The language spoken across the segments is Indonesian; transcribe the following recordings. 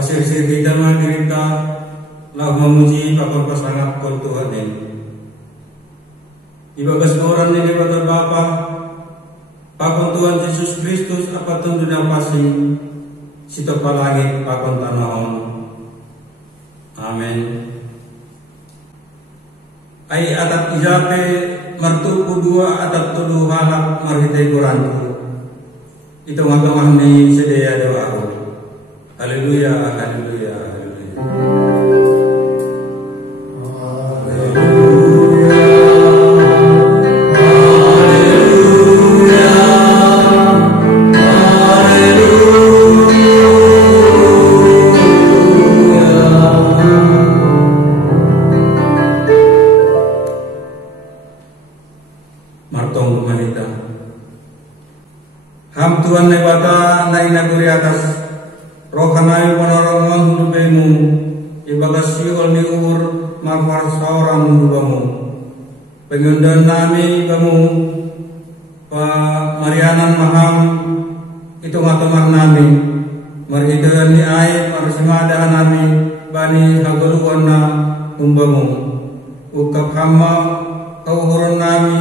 pasir-sir di dalam dirita lah memuji Bapa pasangat kol Tuhan ini. Ibagas orang ini pada Bapa Pakon Tuhan Yesus Kristus apa tentunya pasti sito palangit pakon tanahon. Amin. Ai adat ijape mertupu dua adat tuduh halak marhitai Quranku. Itu makamah ni sedia doa. Haleluya, haleluya, haleluya. Martong manita. Ham Tuhan na bata na inaguri atas rohanayo panorong manghulubemu ibagas siol ni ur marfar saorang hulubamu pengundan nami kamu pa marianan maham itu ngatamah nami maridan ni ayat marsimadahan nami bani haguluan na umbamu ukap hama kauhuron nami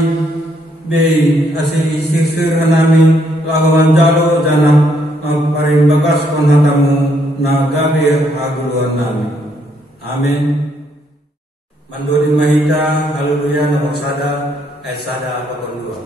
Bei asil isir nami lawan jalo jana paring bagas konatamu na gabe aguluan nami. Amin. Mandurin mahita haleluya nomor sada sada pakon dua.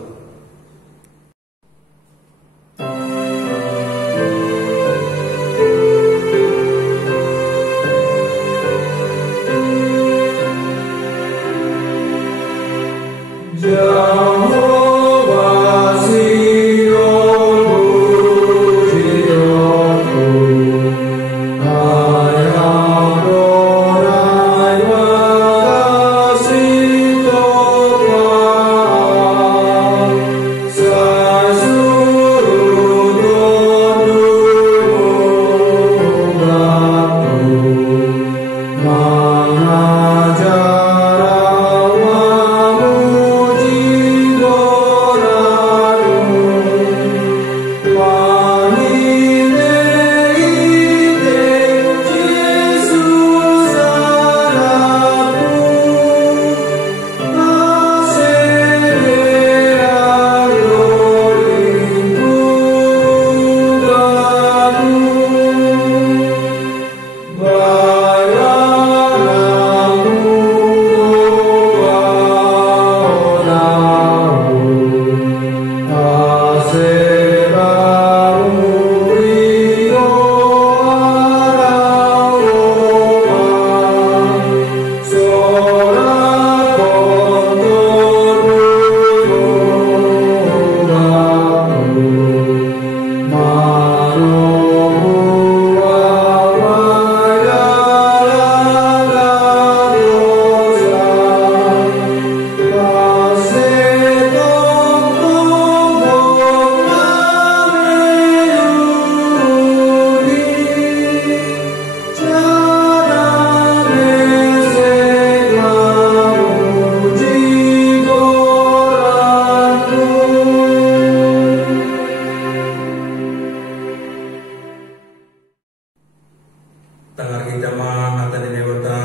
Tangar kita mah kata dinewata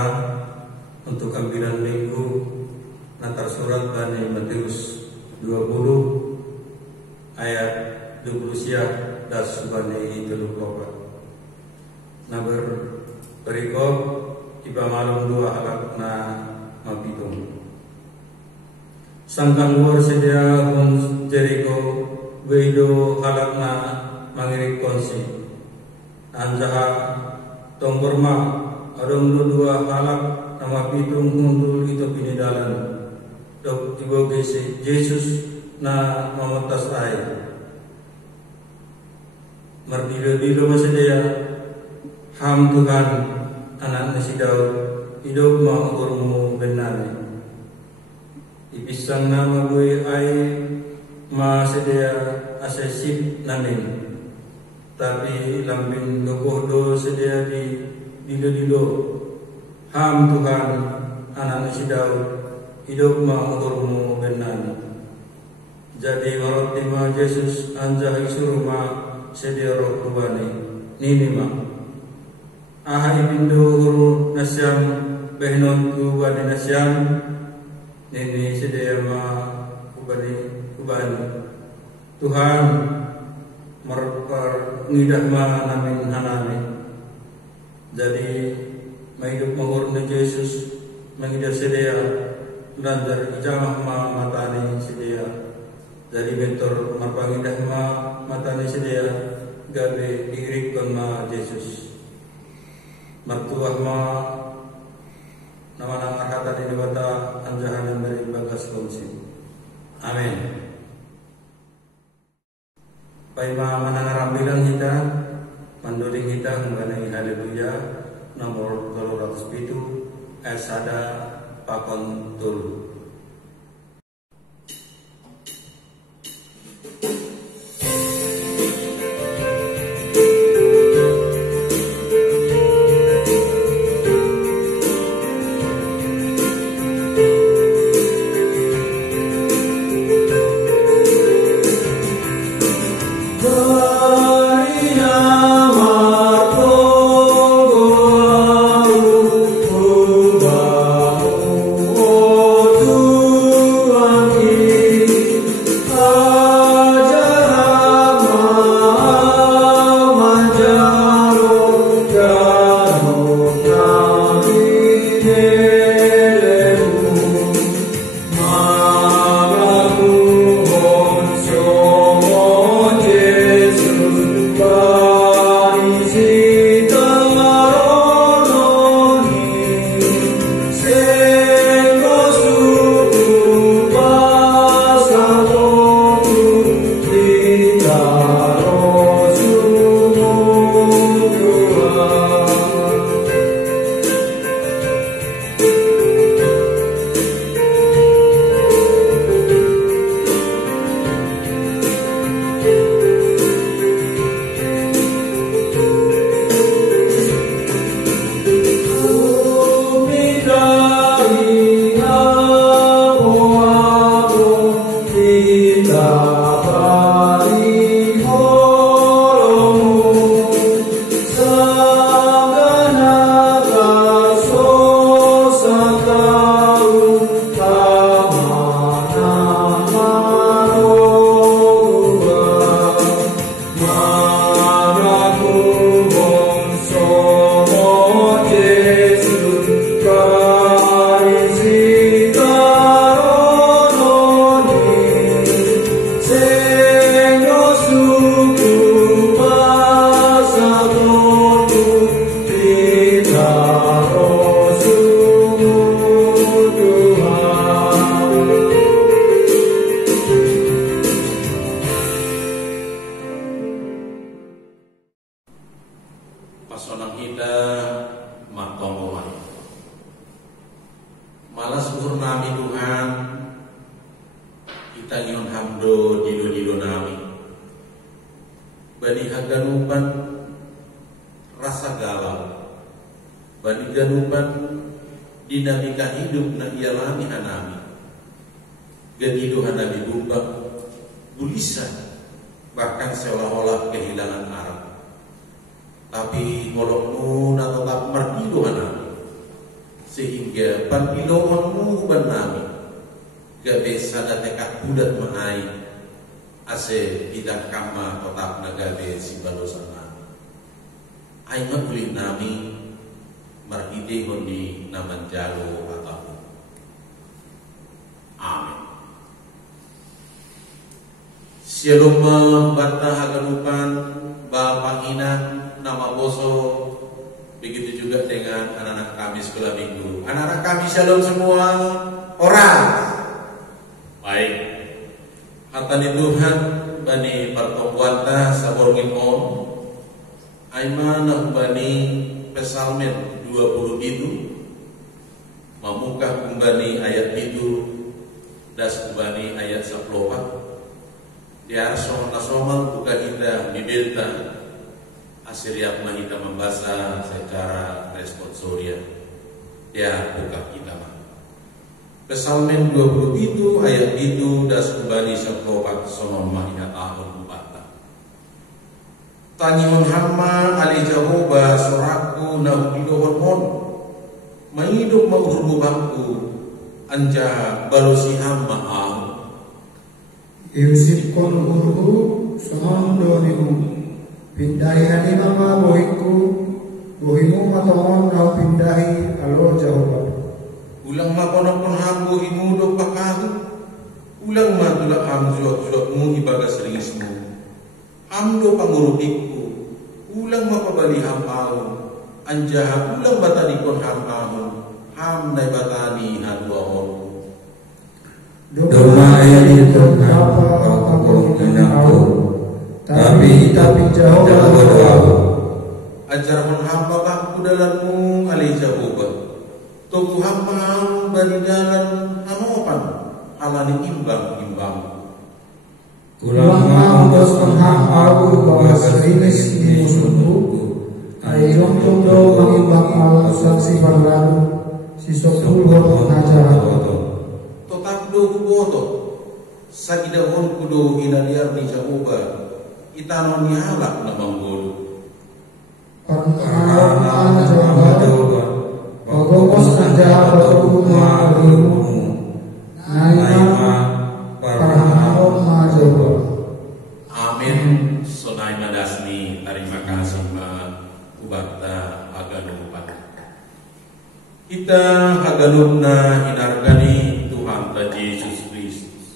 untuk ambilan minggu natar surat Bani Matius 20 ayat 20 siap das Bani 34. Naber berikop iba malum dua halak na mapitung. Sangkan luar sedia pun Jericho weido halak na mangirik konsi. Anjaha tongkorma adong dua halak nama pitung hundul itu pinidalan dok ibu gese Yesus na mamotas air mardilo masedaya ham Tuhan anak nasi Daud hidup maukurmu benarnya ipisang nama gue air masedaya asesip namin tapi lambing dogohdo sedia di dilo ham Tuhan anak nasi Daud hidup maukurmu benar. Jadi marot lima Yesus anjah isuruma sedia roh kubani nini ma aha ibindo huru nasyam behnon ku bani nasyam nini sidayama kubani Tuhan ngidah namin hanami jadi mahidup mahur na Jesus mangidah sidaya dan dari ijamah matani sidaya jadi bentor marpangidah matani sidaya gabe diirikon Jesus martuah nama angkatan ini bata anjahan dari bagas kongsi. Amin. Paima manangarambilan kita manduring kita mengenai haleluya nomor 307 esada pakon tul. Shalom membantah haganupan Bapak Inan nama Boso, begitu juga dengan anak-anak kami sekolah minggu. Anak-anak kami shalom semua orang. Baik. Hatani Tuhan bani pertemuan saborgin on. Aiman bani Pesalmen 20 itu memukah kembali ayat itu das kembali ayat 14. Ya, soal buka kita di delta Asiriat kita membaca secara responsorial. Ya, buka kita mah. Pesalmen 20 itu ayat itu das kembali 14 soal mahina tahun 4. Tangihon hamma ali Jehovah soraku na hidohon mon maidup mauhurmu bangku anja balusi hamma au Iusip kon urhu somondo nimu pindahi hani mama bohimu matongon kau pindahi alo Jehovah. Ulang makonokon hambu himu do pakahu ulang matulak hamzuak-zuakmu ibagas ringismu hamdo pangurukikku ulang mapabali hampau anjaha ulang batadikon hampau ham nai batani haduahon Doma ayat itu apa kau menangku tapi Jehovah doa ajarhon hamba bangku dalammu alih Jehovah tuku hamba bari dalam hanopan alani imbang Ulang mampus mengham aku bahwa serinis di musuhku Airong tundo mengimbang al saksi berlalu Si sopul hoto ngajar Totak do kuboto Sagidahon kudo inaliar di Jehovah Itanon nihalak na manggolo Perkenalkan Jehovah Pagomos ngajar berkumah dirimu Naima Parahon Jehovah. Amin. Sonai madasmi. Terima kasih ma ubakta aganupan. Kita aganupna hinargani Tuhan ta Yesus Kristus.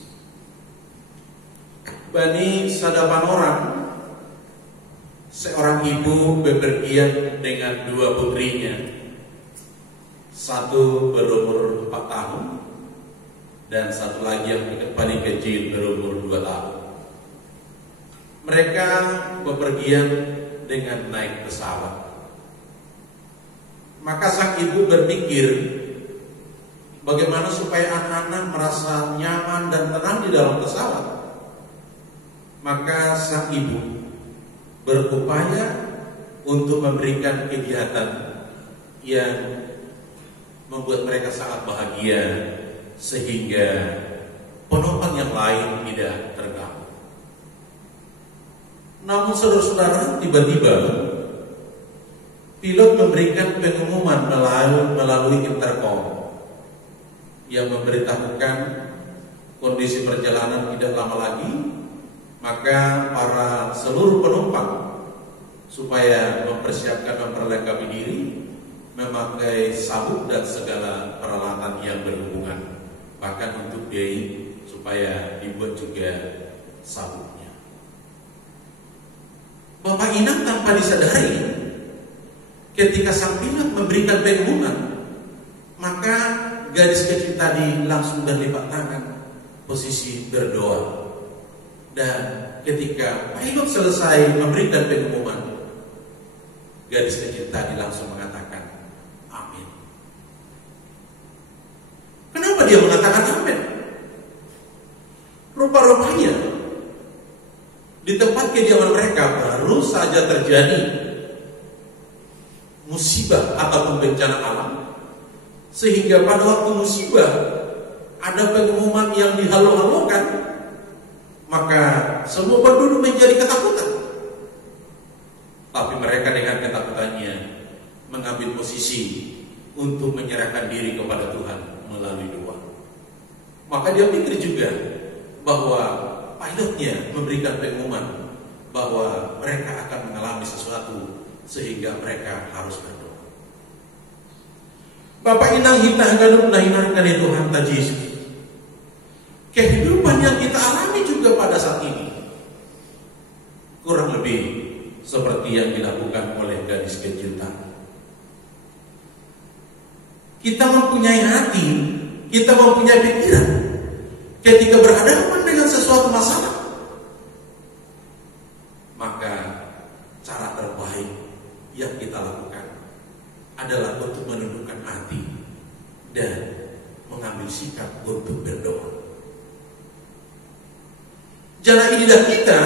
Bani sadapan orang, seorang ibu bepergian dengan dua putrinya. Satu berumur 4 tahun dan satu lagi yang paling kecil berumur 2 tahun. Mereka bepergian dengan naik pesawat. Maka sang ibu berpikir bagaimana supaya anak-anak merasa nyaman dan tenang di dalam pesawat. Maka sang ibu berupaya untuk memberikan kegiatan yang membuat mereka sangat bahagia sehingga penumpang yang lain tidak terganggu. Namun saudara-saudara, tiba-tiba pilot memberikan pengumuman melalui intercom yang memberitahukan kondisi perjalanan tidak lama lagi, maka para seluruh penumpang supaya mempersiapkan memperlengkapi diri memakai sabuk dan segala peralatan yang berhubungan. Bahkan untuk biaya supaya dibuat juga sabuknya. Bapak Inang tanpa disadari ketika sang pilot memberikan pengumuman, maka gadis kecil tadi langsung berlipat tangan posisi berdoa. Dan ketika pilot selesai memberikan pengumuman, gadis kecil tadi langsung mengatakan amin. Kenapa dia mengatakan amin? Rupa-rupanya di tempat kediaman mereka baru saja terjadi musibah ataupun bencana alam, sehingga pada waktu musibah ada pengumuman yang dihalo-halokan, maka semua penduduk menjadi ketakutan. Tapi mereka dengan ketakutannya mengambil posisi untuk menyerahkan diri kepada Tuhan melalui doa. Maka dia pikir juga bahwa pilotnya memberikan pengumuman bahwa mereka akan mengalami sesuatu sehingga mereka harus berdoa. Bapak Inang hitah gadup nahinarkan itu Tuhan Yesus. Kehidupan yang kita alami juga pada saat ini kurang lebih seperti yang dilakukan oleh gadis kecil tadi. Kita mempunyai hati, kita mempunyai pikiran ketika berhadapan dengan sesuatu masalah, maka cara terbaik yang kita lakukan adalah untuk menundukkan hati dan mengambil sikap untuk berdoa. Jangan inilah kita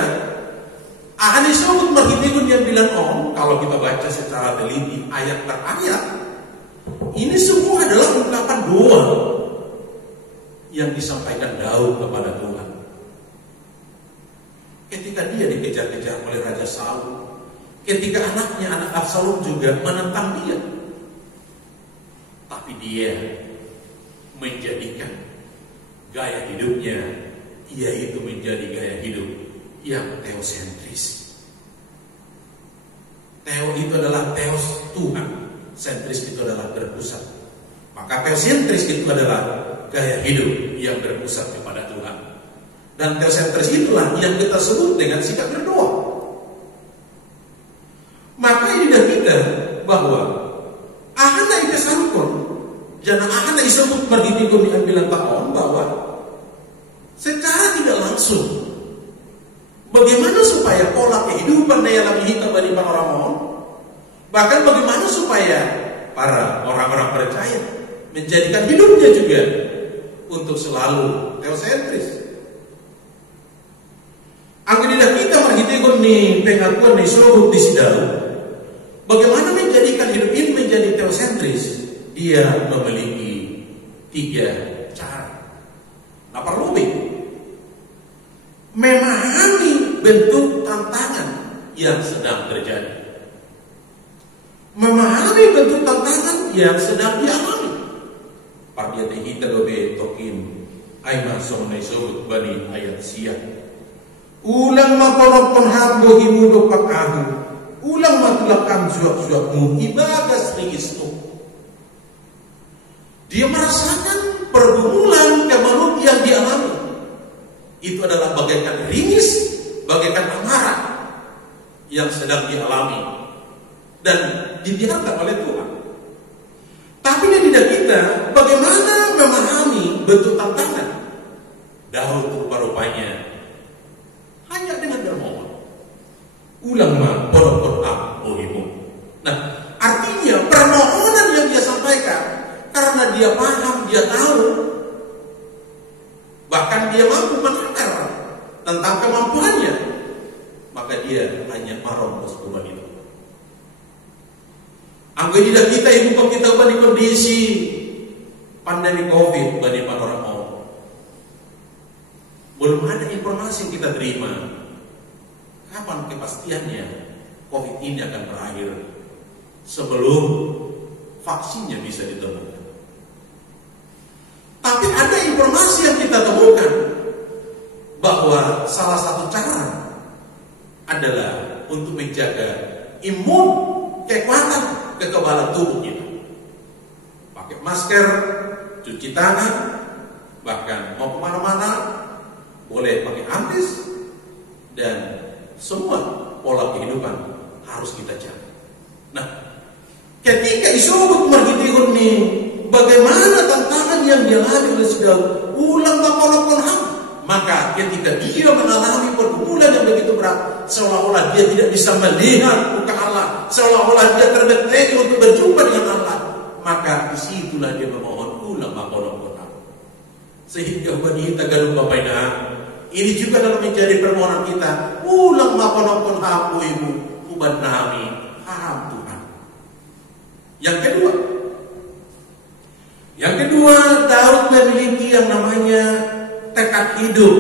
ahli sahut marhitikun yang bilang, kalau kita baca secara teliti ayat per ayat, ini semua adalah ungkapan doa yang disampaikan Daud kepada Tuhan. Ketika dia dikejar-kejar oleh Raja Saul, ketika anaknya, anak Absalom juga menentang dia. Tapi dia menjadikan gaya hidupnya, yaitu menjadi gaya hidup yang teosentris. Theo itu adalah teos Tuhan, sentris itu adalah berpusat. Maka teosentris itu adalah gaya hidup yang berpusat kepada Tuhan. Dan teosentris itulah yang kita sebut dengan sikap berdoa. Maka ini dah kita bahwa ahana ika sangkon jana ahana isebut margitikon diambilan tahun bahwa secara tidak langsung bagaimana supaya pola kehidupan daya alami kita bagi para orang, bahkan bagaimana supaya para orang-orang percaya menjadikan hidupnya juga untuk selalu teosentris. Angkadilah kita margitikon ni pengakuan ni seluruh di sidaru. Bagaimana menjadikan hidup ini menjadi teosentris? Dia memiliki 3 cara. Nah, perlu memahami bentuk tantangan yang sedang terjadi. Memahami bentuk tantangan yang sedang dialami. Pardiate kita dobe tokin aima sonai sobut bani ayat siap. Ulang makonopon hambo himudo pakahu. Ulang matlakan zuak-zuakmu ibagas ringismu. Dia merasakan pergumulan kemaluk yang dialami. Itu adalah bagaikan ringis, bagaikan amarah yang sedang dialami dan dibiarkan oleh Tuhan. Tapi ini tidak kita bagaimana memahami bentuk tantangan. Daud rupa-rupanya hanya dengan bermohon. Ulang ma porok bohimu. Nah, artinya permohonan yang dia sampaikan karena dia paham, dia tahu, bahkan dia mampu menakar tentang kemampuannya, maka dia hanya marom bersebuah itu. Anggaplah kita ibu kita di kondisi pandemi COVID bagi orang orang. Belum ada informasi yang kita terima. Kapan kepastiannya COVID ini akan berakhir sebelum vaksinnya bisa ditemukan. Tapi ada informasi yang kita temukan bahwa salah satu cara adalah untuk menjaga imun, kekuatan kekebalan tubuh kita. Pakai masker, cuci tangan, bahkan mau kemana-mana boleh pakai antis, dan semua pola kehidupan harus kita jaga. Nah, ketika isobut margitikon ni bagaimana tantangan yang dialami oleh Daud, ulang makolokon ham, maka ketika dia mengalami pergumulan yang begitu berat, seolah-olah dia tidak bisa melihat muka Allah, seolah-olah dia terbetik untuk berjumpa dengan Allah, maka disitulah dia memohon ulang makolokon ham. Sehingga wanita galuh bapaina, ini juga dalam menjadi permohonan kita. Ulang makonopon hapu ibu uban nami ham Tuhan. Yang kedua, Daud memiliki yang namanya tekad hidup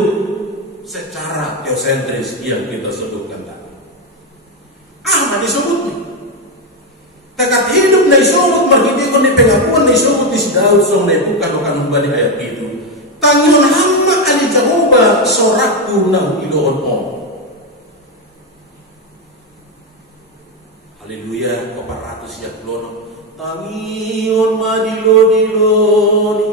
secara teosentris yang kita sebutkan tadi. Apa disebut nih? Tekad hidup na disebut margitikon di pengakuan disebut di Daud song na bukan balik ayat itu. Tangion hamba ali Jehovah sorakku nang iloon on. Haleluya, 400 ya klono. Tangion madilo-diloni.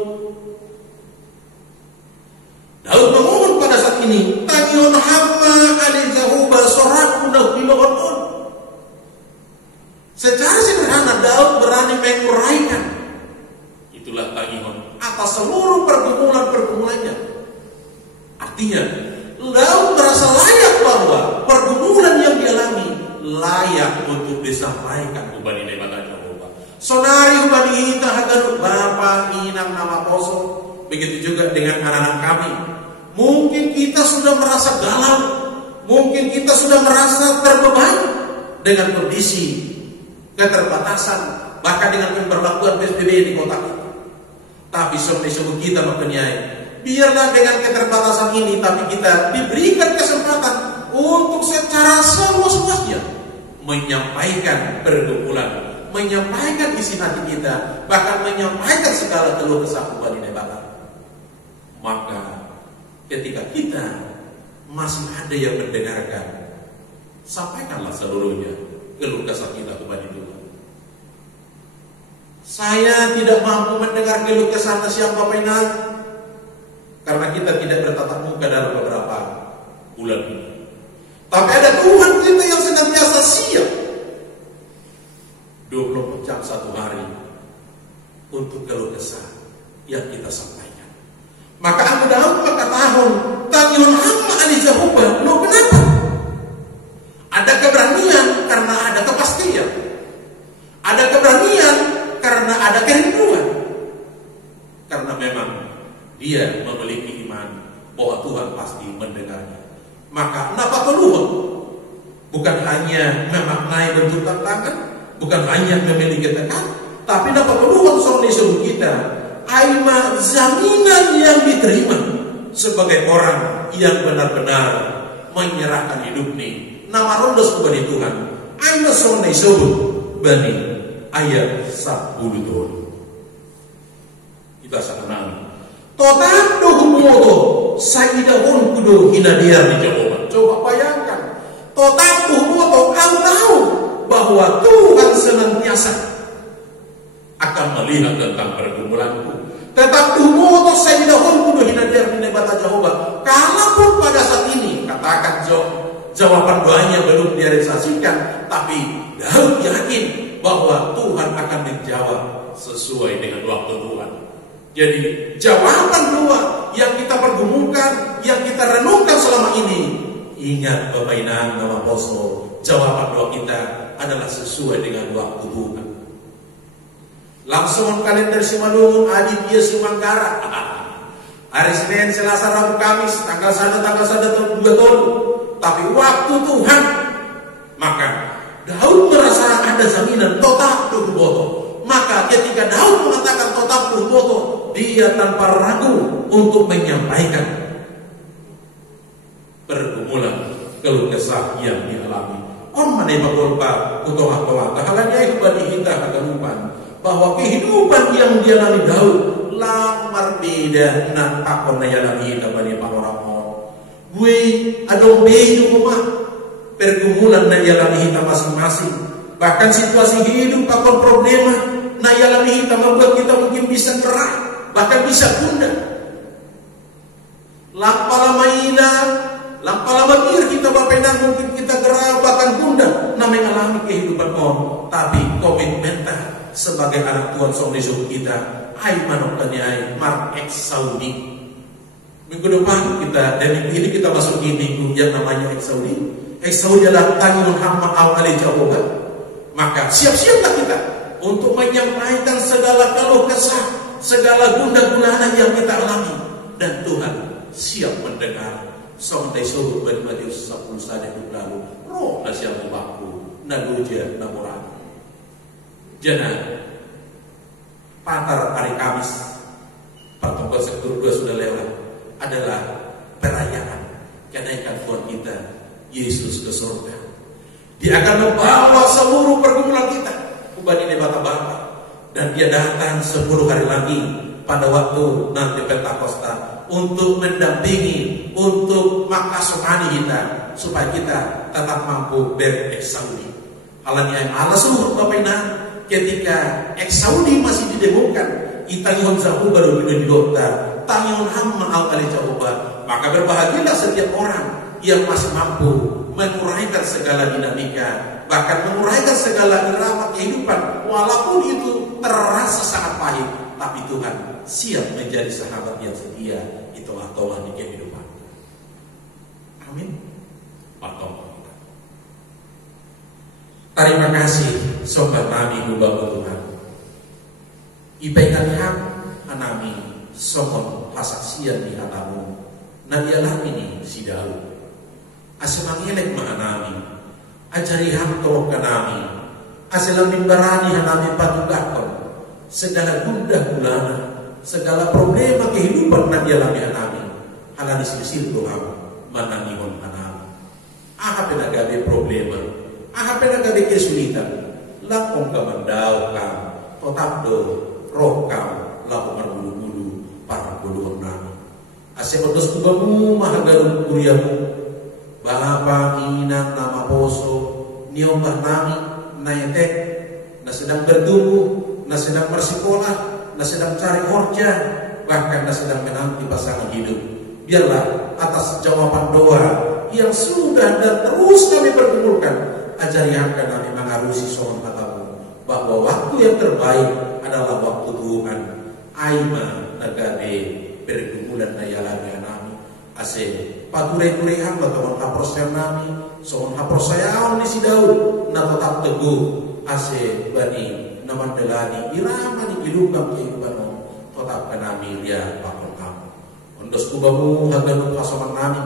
Daud memohon pada saat ini, tangion hamba ali Jehovah sorakku nang iloon on. Secara sederhana Daud berani menguraikan itulah tangion atas seluruh pergumulan-pergumulannya. Artinya, Daud merasa layak bahwa pergumulan yang dialami layak untuk disampaikan kepada Jehovah. Sonari ubani kita hagan Bapa inang nama poso. Begitu juga dengan anak-anak kami. Mungkin kita sudah merasa galau, mungkin kita sudah merasa terbebani dengan kondisi keterbatasan, bahkan dengan pemberlakuan PSBB di kota kita. Tapi sebelum kita mempunyai, biarlah dengan keterbatasan ini, tapi kita diberikan kesempatan untuk secara seluas-luasnya menyampaikan pergumulan, menyampaikan isi hati kita, bahkan menyampaikan segala keluh kesah Bani Nebata. Maka ketika kita masih ada yang mendengarkan, sampaikanlah seluruhnya keluh kesah kita kepada Tuhan. Saya tidak mampu mendengar keluh kesah siapa Bapak Ibu, karena kita tidak bertatap muka dalam beberapa bulan ini. Tapi ada Tuhan kita yang senantiasa siap 24 jam satu hari untuk keluh kesah yang kita sampaikan. Maka aku Daud maka tahun tanyon hamba ali Jehovah. Lo kenapa? Ada keberanian karena ada kepastian. Ada keberanian karena ada kerinduan. Karena memang dia memiliki iman bahwa Tuhan pasti mendengarnya. Maka kenapa keluhan? Bukan hanya memaknai bentuk tantangan, bukan hanya memiliki tekan, tapi dapat keluhan soal disuruh kita aima jaminan yang diterima sebagai orang yang benar-benar menyerahkan hidup ini. Nama rondos kepada Tuhan. Aima soal disuruh Bani ayat 10 tahun. Kita sangat total dohumoto saidahun kudo hinadiar di Jawa. Coba bayangkan, total dohumoto kamu tahu bahwa Tuhan senantiasa akan melihat tentang pergumulanku. Tetap dohumoto saidahun kudo hinadiar di nebata Jawa. Kalaupun pada saat ini katakan jawaban doanya belum direalisasikan, tapi Daud yakin bahwa Tuhan akan menjawab sesuai dengan waktu Tuhan. Jadi jawaban doa yang kita pergumulkan, yang kita renungkan selama ini, ingat Bapak Inang nama Poso, jawaban doa kita adalah sesuai dengan waktu Tuhan. Langsung kalender Simalungun Aditya Sumangkara. Hari Senin, Selasa, Rabu, Kamis, tanggal 1 tahun 2 tahun. Tapi waktu Tuhan, maka Daud merasa ada jaminan total berboto. Maka ketika Daud mengatakan total berboto, dia tanpa ragu untuk menyampaikan pergumulan keluh kesah yang dialami. Mana bagolpa utong-utong tahalannya itu bagi kita kagalupan bahwa kehidupan yang dialami Daud lamar beda nan pakon na yalami kita bagi pangoramo. Gue adong bedo kumah pergumulan na dialami kita masing-masing. Bahkan situasi hidup pakon problema na dialami kita membuat kita mungkin bisa gerah, bahkan bisa tunda. Lampala maina, lampala matir kita bapenan mungkin kita gerah bahkan tunda na mengalami kehidupan om. Tapi komitmen sebagai anak Tuhan song kita, ai manoknya ai Mark X Saudi. Minggu depan kita dan ini kita masuki minggu yang namanya X Saudi. X Saudi adalah tanggung hamba awal Jehovah. Maka siap-siaplah kita untuk menyampaikan segala keluh kesah, segala gundah gulana yang kita alami, dan Tuhan siap mendengar. Sampai suruh bagi Matius 10 saja lalu, roh siap membaku, naduja namuran. Jangan patar hari Kamis, pertemuan sektor 2 sudah lewat, adalah perayaan kenaikan Tuhan kita Yesus ke surga. Dia akan membawa seluruh pergumulan kita Bani Nebata Bapa, dan dia datang 10 hari lagi pada waktu nanti Pentakosta untuk mendampingi, untuk makasukani kita supaya kita tetap mampu bereksaudi. Halanya yang Allah seluruh Bapak Ibu, ketika eksaudi masih didemokan, itanyon zahu baru didota, tanyon hamma al-ali jawaban, maka berbahagialah setiap orang yang masih mampu menguraikan segala dinamika, bahkan menguraikan segala irama kehidupan, walaupun itu terasa sangat pahit, tapi Tuhan siap menjadi sahabat yang setia. Itulah Tuhan di kehidupan. Amin. Terima kasih sobat nami hubungan Tuhan. Ibaikan ham anami somon hasaksian di hatamu. Nadialah ini si Daud. Asemangelek ma'anami, ajari hamto kanami, aselamin barani hanami patugakon, segala gundah gulana, segala problema kehidupan na dialami hanami, halanis bisil Tuhan, mananihon hanami. Aha pinagabi problema, Apa naga de kesulitan? Lakong ka mandau kam, tetap do roh kam, lakong bulu-bulu para bulu nami. Ase odos kubamu mahagaru kuriamu, bapa ina nama poso, niomah nami, naetek, na sedang bertumbuh, na sedang bersikolah, na sedang cari kerja, bahkan na sedang menanti pasangan hidup. Biarlah atas jawaban doa yang sudah dan terus kami perkumpulkan, ajarikan kami mengarusi soal katamu bahwa waktu yang terbaik adalah waktu Tuhan. Aima nagade perkumpulan nayalami nami ase paturai-turai hamba kawan haprosen nami soal haprosayaon di sidau na tetap teguh ase bani naman delani irama di kehidupan tetap kanami lihat bakal kamu ondos kubamu haganup pasokan nami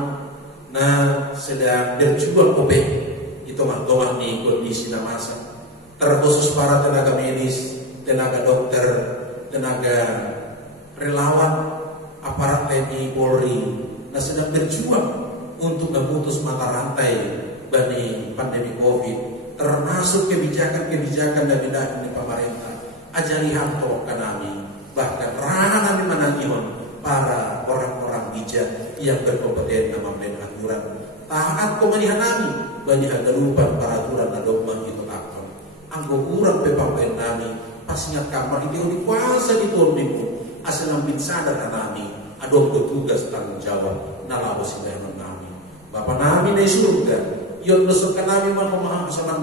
na sedang berjuang obeh itu mah nih kondisi namasa terkhusus para tenaga medis, tenaga dokter, tenaga relawan, aparat TNI Polri, nah sedang berjuang untuk memutus mata rantai bagi pandemi COVID, termasuk kebijakan-kebijakan dari pemerintah. Ajari hanto kanami, bahkan rana nami manangihon para orang-orang bijak yang berkompeten dalam aturan. Taat pemilihan nami bagi hagarupan peraturan dan dogma itu akal. Anggo kurang pepampen nami pasingat kamar itu dikuasa di turnimu asal nambit sadar nami adong petugas tanggung jawab nalabo sindahan nami Bapak nami na surga yon dosakan nami memaham hasangan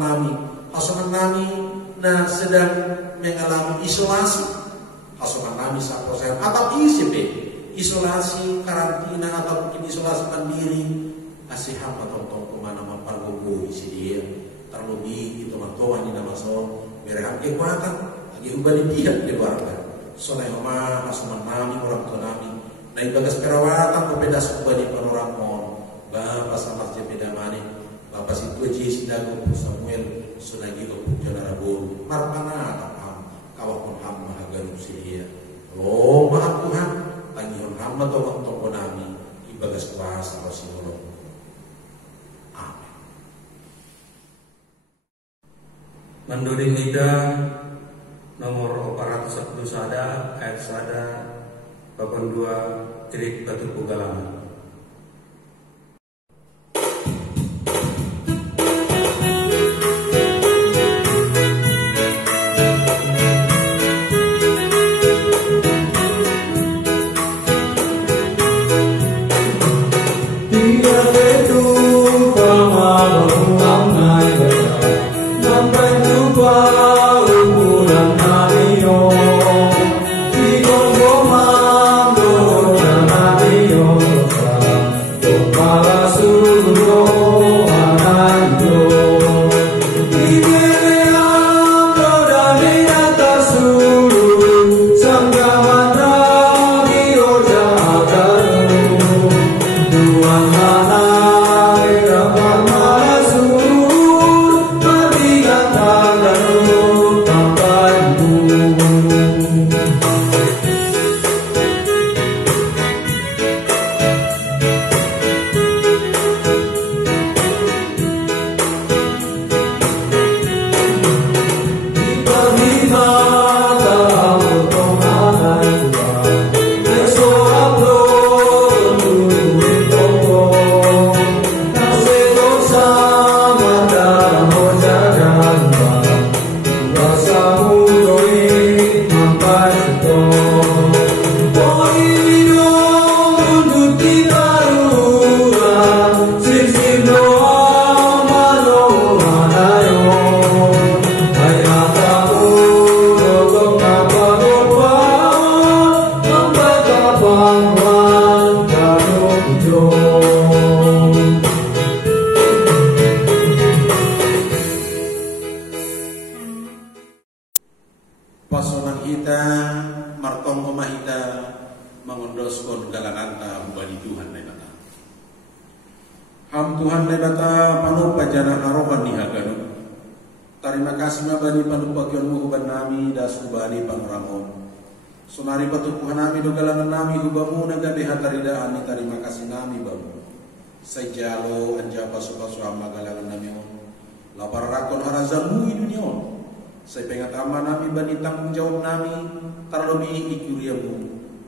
nami na sedang mengalami isolasi hasangan nami sa proses atau isolasi karantina atau mungkin isolasi mandiri kasih hamba tonton kemana mampagogo isi dia terlebih itu mantuan di nama son berang kekuatan lagi ubah di pihak keluarga sonai mama asuman nami orang tua nami naik bagas perawatan kepedas ubah di orang mon bapak sama jepeda mani bapak situ aja sindago Samuel sunagi ke pujanara boru marpana kapam kawakon hamba hagarup silia oh maaf Tuhan lagi hamba toko nami ibagas kuasa Rasulullah. Menduring Ida nomor 410 sada ayat sada 82 Tirik Batu Pugalangan. Sonari patupuhan nami do galangan nami hubamu nagade hataridaan ni terima kasih nami bamu. Sejalo anja pasuka suama galangan nami on. lapar rakon harazamu dunia. Saya pengatama nami bani tanggung jawab nami terlebih ikuriamu.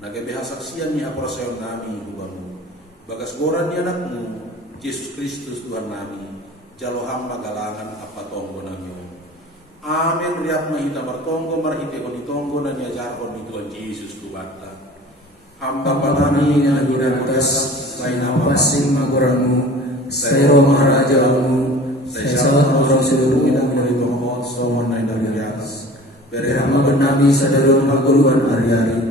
Naga behasaksian ni aparasayon nami hubamu. Bagas goran ni anakmu Yesus Kristus Tuhan nami. Jalo hamba galangan apa tonggo nami. Amin. Riap mahita martonggo marhite kon ditonggo na niajar kon Tuhan Yesus kubata. Hamba panami nga ginatas lain apa sing magorangmu. Saya maharajamu. Saya salat orang seluruh inang dari Tuhan soman naik dari atas. Berama benami sadalun maguluan hari-hari.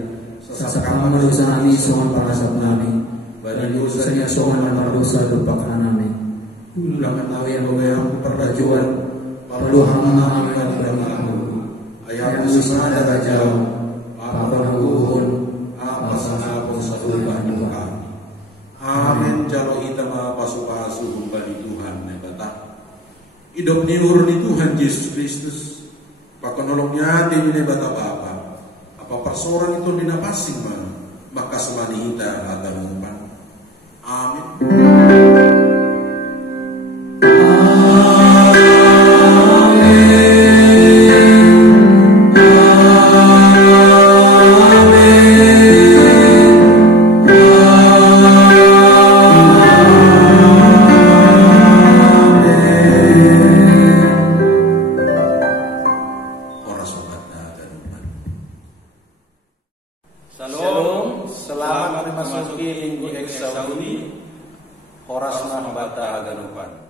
Sasakama dosa nami soman parasap nami. Bani dosanya soman dosa lupakan nami. Ulangan nawi yang mengayang perdajuan. Lalu hama amin beramamu. Ayam susah ada jauh. Apa nangguhun. Apa sana pun satu bahan kami. Amin. Jalo hitam apa supasu bani Tuhan yang betah. Hidup ni urni Tuhan Yesus Kristus. Pakonolongnya di bata bapa. Apa persoalan itu dinapasing mana? Maka semani kita akan umpan. Amin. Shalom, selamat memasuki Minggu Eksaudi, Horasna Bata Aganupan.